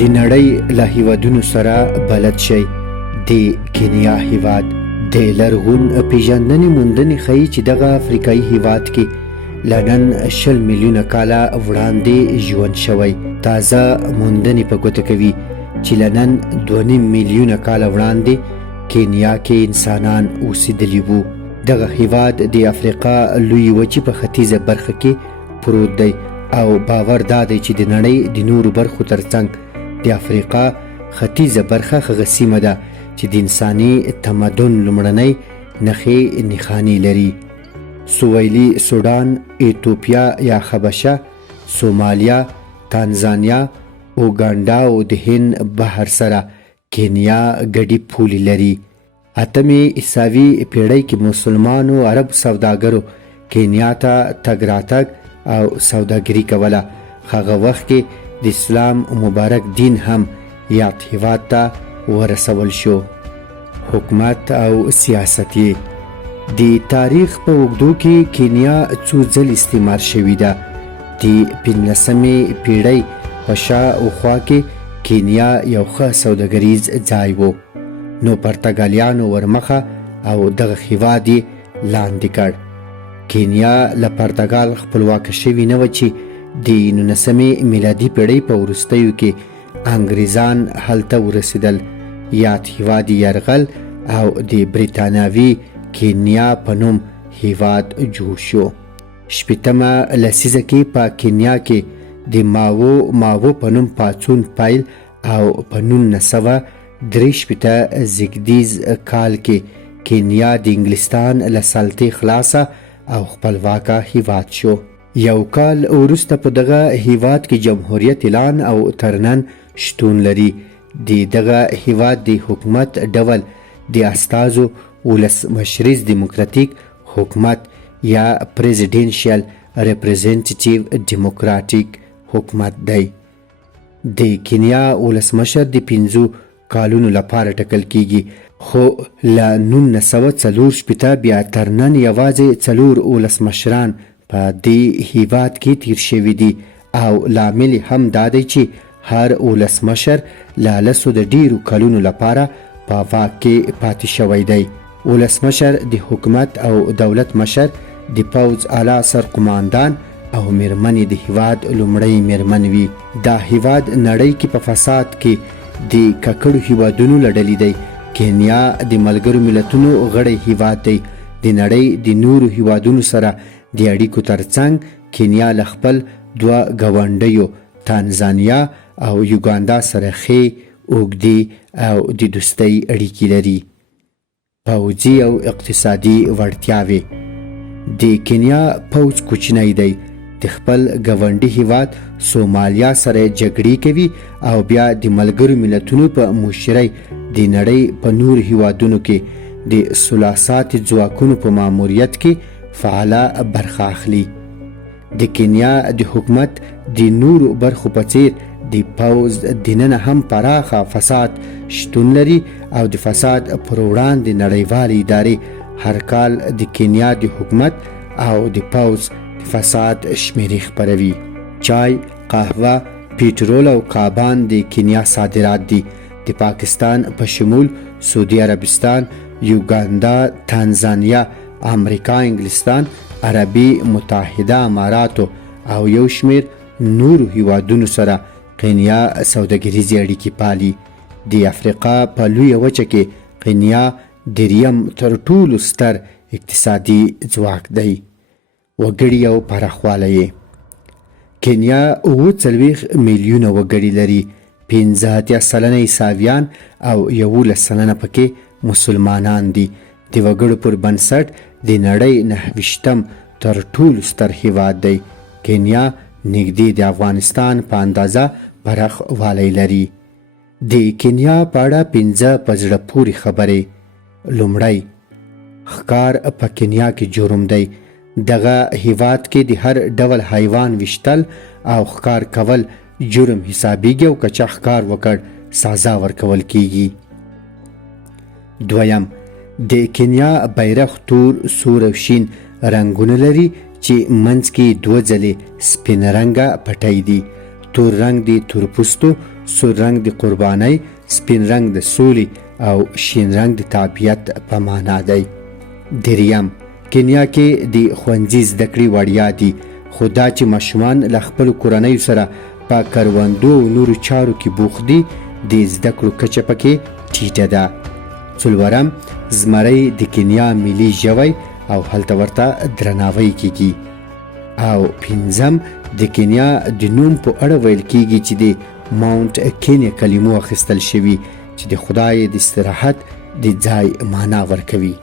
د نړۍ له هیوادونو سره بلد شئ. د کینیا هیواد د لرغون پیژندنې موندنې ښیي چې دغه افریقایي هیواد کې له نن 20 میلیونه کاله وړاندې ژوند شوی. تازه موندنې په ګوته کوي چې له نن 2.5 میلیونه کاله وړاندې کینیا کې انسانان اوسېدلي وو. دغه هیواد د افریقا لویې وچې په ختیځه برخه کې پروت دی او باور دا دی چې د نړۍ د نورو برخو ترڅنګ د افریقا ختیځه برخه هغه سیمه ده چې د انساني تمدن لومړنۍ نښانې لري. سویلي سودان، ایتوپیا یا خبشه، سومالیا، تانزانیا، اوګانډا او د هند بحر سره کینیا ګډې پولې لري. اتمې عیسوي پیړۍ کې مسلمانو عرب سوداګرو کینیا ته تګ راتګ او سوداګري کوله. هغه وخت کې د اسلام مبارک دین هم یاد هیواد ته ورسول شو. حکومت او سیاست یې د تاریخ په اوږدو کې کینیا څو ځل استعمار شوې ده. د 15مې پیړۍ په شاوخوا کې کینیا یو ښه سوداګریز ځای و، نو پرتګالیانو ورمخه او دغه هیواد یې لاندې کړ. کینیا له پرتګال خپلواکه شوې نه وه چې د 19مې میلادي پیړۍ په وروستیو کې انګریزان هلته ورسېدل. یاد هیواد یې یرغل او د بریتانوي کینیا په نوم هیواد جوړ شو. 80مه لسیزه کې په کینیا کې د ماوو په نوم پاڅون پیل او په 1963 زیږدیز کال کې کینیا د انګلستان له سلطې خلاصه او خپلواکه هیواد شو. یو کال وروسته په دغه هیواد کې جمهوریت اعلان او تر نن شتون لري. دغه هیواد د حکومت ډول د استازو ولسمشریز دیموکراتیک حکومت یا پریزیډنشل ریپرزنټیټیو ډیموکراتیک حکومت دی. د کینیا ولسمشر د 5 کالونو لپاره ټاکل کیږي، خو له 1964 بیا تر نن یوازې 4 ولسمشران په دې هیواد کې تیر شوي دي او لامل هم دا دی چې هر ولسمشر له 10 د ډیرو کلونو لپاره په واک کې پاتې شوی دی. ولسمشر د حکومت او دولت مشر، د پوځ اعلی سرقماندان او میرمنې د هیواد لومړی میرمن وي. دا هیواد نړۍ کې په فساد کې د ککړو هیوادونو له ډلې دی. کینیا د ملګرو ملتونو غړی هیواد دی. د نړۍ د نورو هیوادونو سره د اړیکو ترڅنګ کینیا له خپل 2 ګاونډیو تانزانیا او یوګاندا سره ښې اوږدې او د دوستۍ اړیکې لري. پوځي او اقتصادي وړتیاوې: د کینیا پوځ کوچنی دی، د خپل ګاونډي هیواد سومالیا سره جګړې کوي او بیا د ملګرو ملتونو په مشرۍ د نړۍ په نور هیوادونو کې د ثلاثات ځواکونو په ماموریت کې فعاله برخه اخلي. د کینیا د حکومت د نورو برخو په څیر د پوځ دننه هم پراخه فساد شتون لري او د فساد پر وړاندې نړیوالې ادارې هر کال د کینیا د حکومت او د پوځ فساد شمیرې خپروي. چای، قهوه، پیټرول او کابان د کینیا صادرات دي. د پاکستان په شمول سعودي عربستان، یوګاندا، تانزانیا، امریکا، انګلستان، عربي متحده اماراتو او یو شمیر نورو هیوادونو سره کینیا سوداګریزې اړیکې پالي. د افریقا په لویه وچه کې کینیا دریم تر ټولو ستر اقتصادي ځواک دی. وګړي او پراخوالی: کینیا 40 میلیونه وګړي لري، 15 سلنه عیسویان او 11 سلنه پکې مسلمانان دي. د وګړو پر بنسټ د نړۍ 29م تر ټولو ستر هیواد دی. کینیا نږدې د افغانستان په اندازه پراخوالی لري. د کینیا په اړه 5 په زړه پورې خبرې. لومړی، ښکار په کینیا کې جرم دی. دغه هیواد کې د هر ډول حیوان ویشتل او ښکار کول جرم حسابیږي او که چا ښکار وکړ سزا ورکول کیږي. دویم، د کینیا بیرغ تور، سور او شین رنګونه لري چې منځ کې 2 ځلې سپین رنګه پټۍ دي. تور رنګ د تورپوستو سور رنګ د قربانۍ، سپین رنګ د سولې او شین رنګ د تابعیت په معنا دی. دریم، کینیا کې د ښوونځي زده کړې وړیا دي، خو دا چې ماشومان له خپلو کورنیو سره په کروندو او نورو چارو کې بوخت دي، د زده کړو کچه پکې ټیټه ده. څلورم، زمری د کینیا ملي ژوی او هلته ورته درناوی کیږي. او پنځم، د کینیا د نوم په اړه ویل کیږي چې د ماونټ کینیا کلمو اخیستل شوي چې د خدای د استراحت د ځای معنا ورکوي.